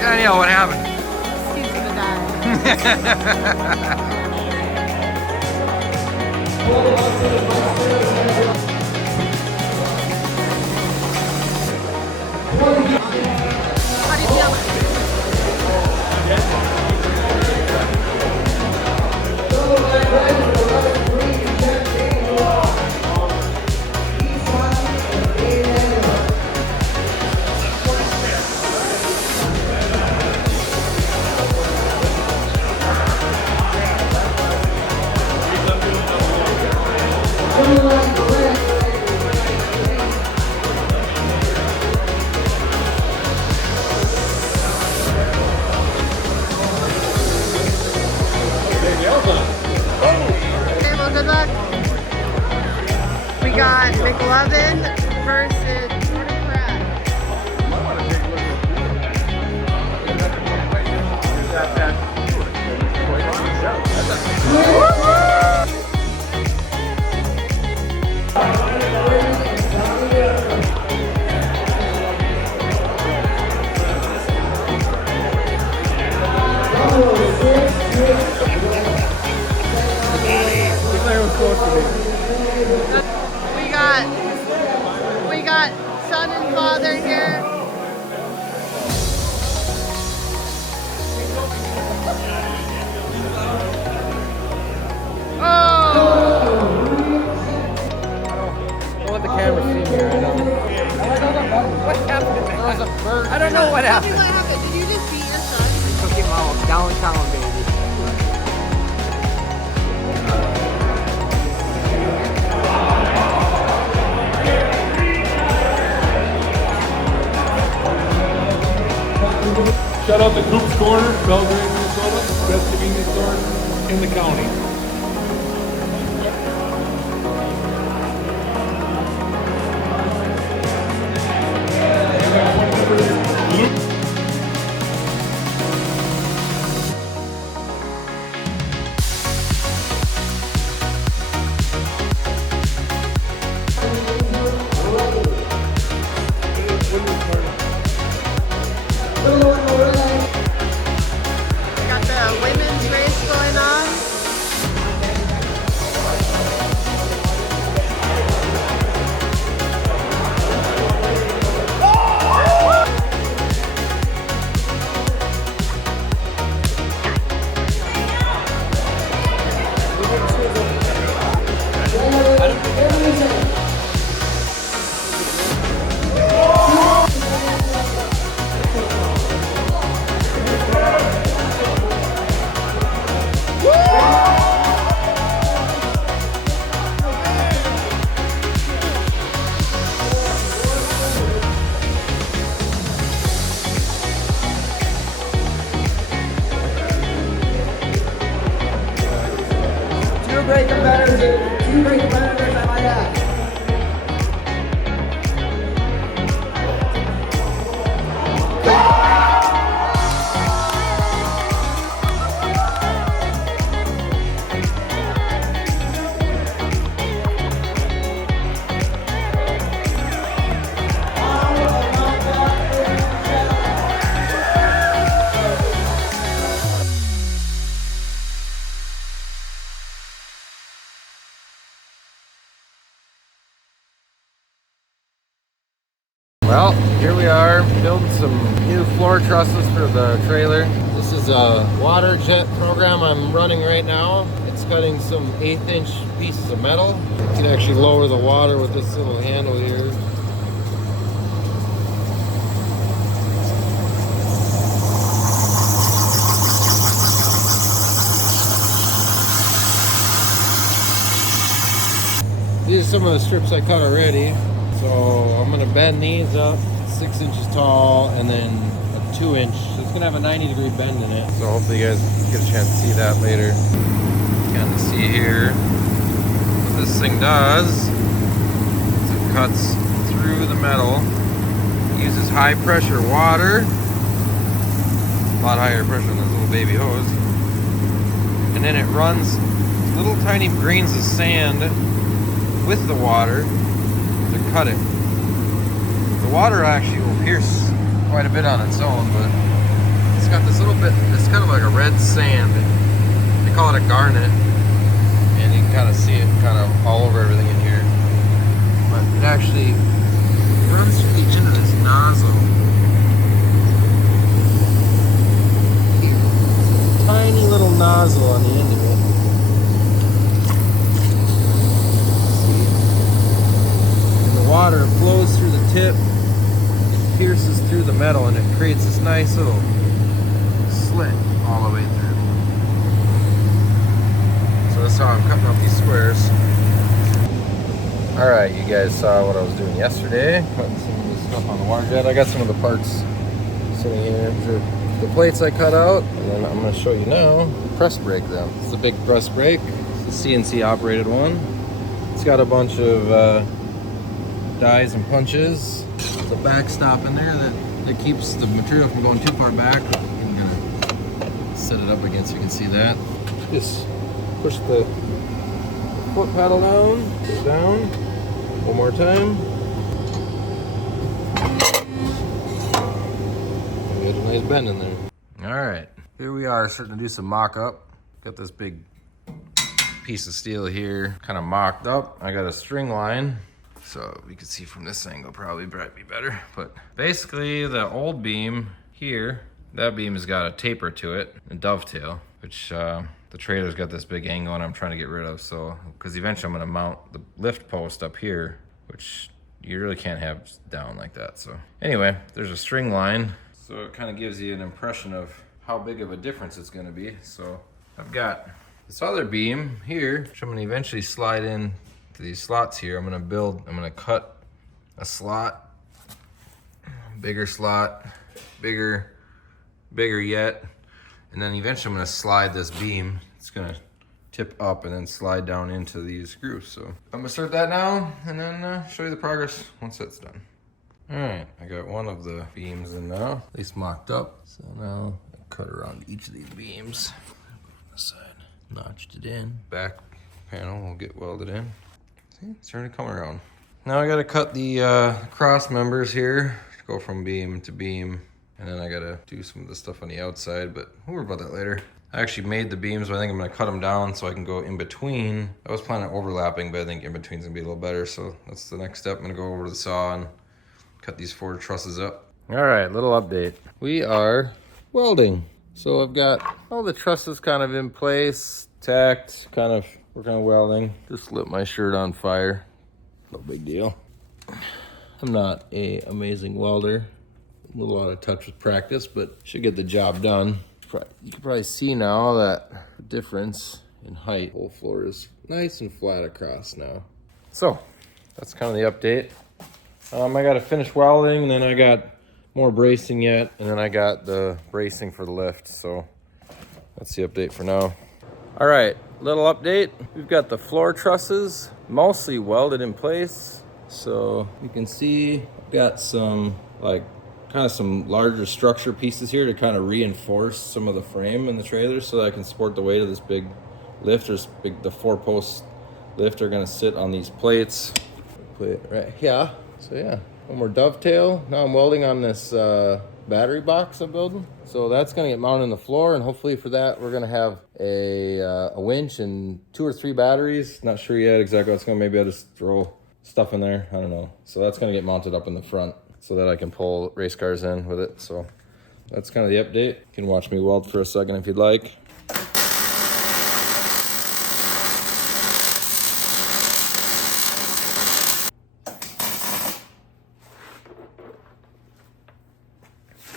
Danielle, what happened? He's gonna die. How do you feel? Okay, well, good luck. We got McLovin versus Pratt. We got son and father here. Don't let the camera see me right now. What happened? I don't know what happened. What happened? Did you just beat your son? Took him out downtown, baby. Shout out to Coop's Corner, Belgrade, Minnesota. Best convenience store in the county. Got the women's race going on. Two great competitors, I might add. Well, here we are building some new floor trusses for the trailer. This is a water jet program I'm running right now. It's cutting some 1/8" pieces of metal. You can actually lower the water with this little handle here. These are some of the strips I cut already. So I'm gonna bend these up 6 inches tall and then a 2-inch. So it's gonna have a 90-degree bend in it. So hopefully you guys get a chance to see that later. Kind of see here what this thing does. Is it cuts through the metal, uses high pressure water, a lot higher pressure than this little baby hose, and then it runs little tiny grains of sand with the water to cut it. The water actually will pierce quite a bit on its own, but it's got this little bit, it's kind of like a red sand. They call it a garnet, and you can kind of see it kind of all over everything in here. But it actually runs through the end of this nozzle. Tiny little nozzle on the end of it. And the water flows through the tip, pierces through the metal, and it creates this nice little slit all the way through. So that's how I'm cutting up these squares. Alright, you guys saw what I was doing yesterday, putting some of this stuff on the water jet. I got some of the parts sitting here. These are the plates I cut out, and then I'm going to show you now press brake them. It's a big press brake. It's a CNC operated one. It's got a bunch of dies and punches. There's a backstop in there that keeps the material from going too far back. I'm going to set it up again so you can see that. Just push the foot pedal down, put it down. One more time. We had a nice bend in there. All right, here we are starting to do some mock-up. Got this big piece of steel here, kind of mocked up. I got a string line, so you can see from this angle probably be better. But basically, the old beam here, that beam has got a taper to it, a dovetail, which the trailer's got this big angle and I'm trying to get rid of. So, because eventually I'm gonna mount the lift post up here, which you really can't have down like that. So anyway, there's a string line. So it kind of gives you an impression of how big of a difference it's gonna be. So I've got this other beam here, which I'm gonna eventually slide in to these slots here. I'm gonna cut a slot, bigger slot, bigger yet. And then eventually I'm gonna slide this beam. It's gonna tip up and then slide down into these grooves. So I'm gonna start that now and then show you the progress once that's done. All right, I got one of the beams in now, at least mocked up. So now I cut around each of these beams. On the side, notched it in. Back panel will get welded in. See, it's starting to come around. Now I gotta cut the cross members here, go from beam to beam. And then I gotta do some of the stuff on the outside, but we'll worry about that later. I actually made the beams, but I think I'm gonna cut them down so I can go in between. I was planning on overlapping, but I think in between's gonna be a little better. So that's the next step. I'm gonna go over to the saw and cut these 4 trusses up. All right, little update. We are welding. So I've got all the trusses kind of in place, tacked, kind of working on welding. Just lit my shirt on fire. No big deal. I'm not an amazing welder. A little out of touch with practice, but should get the job done. You can probably see now that the difference in height. The whole floor is nice and flat across now. So that's kind of the update. I got to finish welding, and then I got more bracing yet, and then I got the bracing for the lift. So that's the update for now. All right, little update. We've got the floor trusses mostly welded in place. So you can see I've got some kind of some larger structure pieces here to kind of reinforce some of the frame in the trailer so that I can support the weight of this big lift. The 4-post lift are gonna sit on these plates. Put it right here. So yeah, one more dovetail. Now I'm welding on this battery box I'm building. So that's gonna get mounted on the floor, and hopefully for that we're gonna have a winch and 2 or 3 batteries. Not sure yet exactly what it's gonna, maybe I'll just throw stuff in there, I don't know. So that's gonna get mounted up in the front so that I can pull race cars in with it. So that's kind of the update. You can watch me weld for a second if you'd like.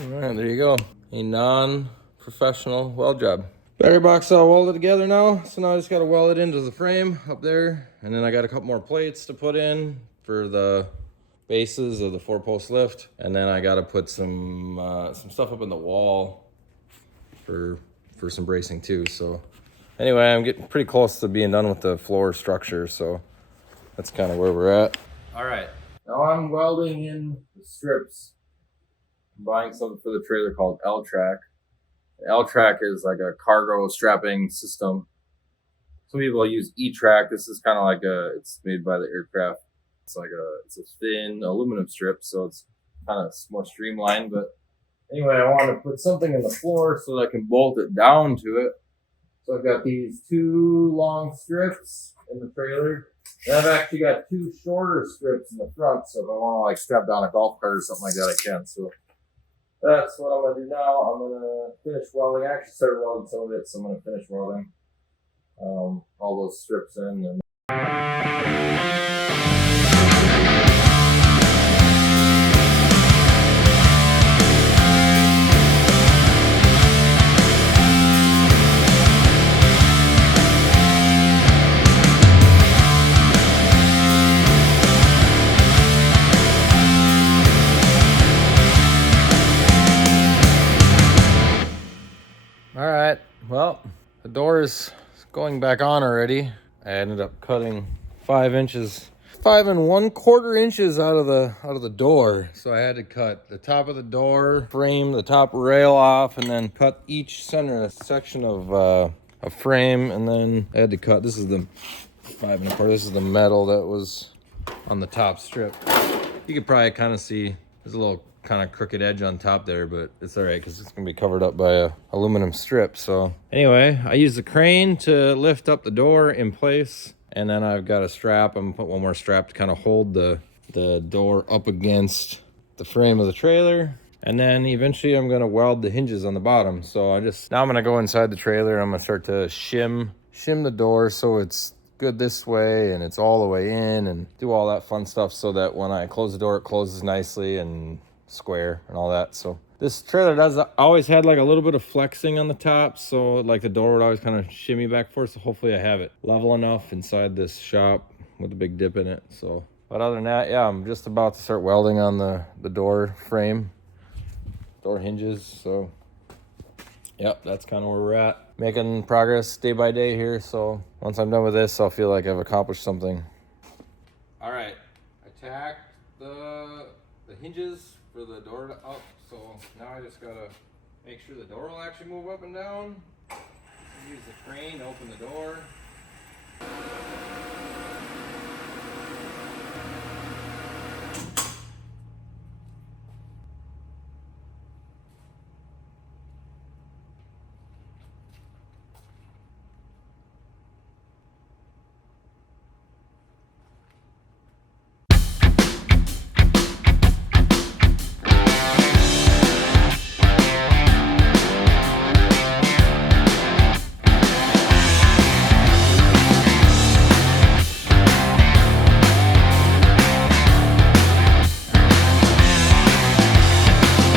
All right, there you go. A non-professional weld job. Battery box all welded together now. So now I just gotta weld it into the frame up there. And then I got a couple more plates to put in for the bases of the 4-post lift. And then I gotta put some stuff up in the wall for some bracing too. So anyway, I'm getting pretty close to being done with the floor structure. So that's kind of where we're at. All right, now I'm welding in the strips. I'm buying something for the trailer called L-Track. L-Track is like a cargo strapping system Some people use E-Track. This is kind of like it's made by the aircraft. It's a thin aluminum strip, so it's kind of more streamlined. But anyway, I want to put something in the floor so that I can bolt it down to it. So I've got these 2 long strips in the trailer. And I've actually got 2 shorter strips in the front, so if I want to like strap down a golf cart or something like that, I can. So that's what I'm gonna do now. I'm gonna finish welding. I actually started welding some of it, so I'm gonna finish welding all those strips in. And all right, well, the door is going back on already. I ended up cutting 5 inches, 5 1/4 inches out of the door. So I had to cut the top of the door frame, the top rail off, and then cut each center section of a frame. And then I had to cut, this is the 5 1/4, this is the metal that was on the top strip. You could probably kind of see there's a little kind of crooked edge on top there, but it's all right because it's gonna be covered up by a aluminum strip. So anyway, I used the crane to lift up the door in place, and then I've got a strap. I'm gonna put one more strap to kind of hold the door up against the frame of the trailer, and then eventually I'm gonna weld the hinges on the bottom. So now I'm gonna go inside the trailer. I'm gonna start to shim the door so it's good this way and it's all the way in, and do all that fun stuff so that when I close the door, it closes nicely and square and all that. So this trailer always had like a little bit of flexing on the top, so like the door would always kind of shimmy back and forth. So hopefully I have it level enough inside this shop with a big dip in it. So, but other than that, yeah, I'm just about to start welding on the door frame, door hinges. So yep, that's kind of where we're at. Making progress day by day here. So once I'm done with this, I'll feel like I've accomplished something. All right, I tacked the hinges for the door up. So now I just gotta make sure the door will actually move up and down. Use the crane to open the door.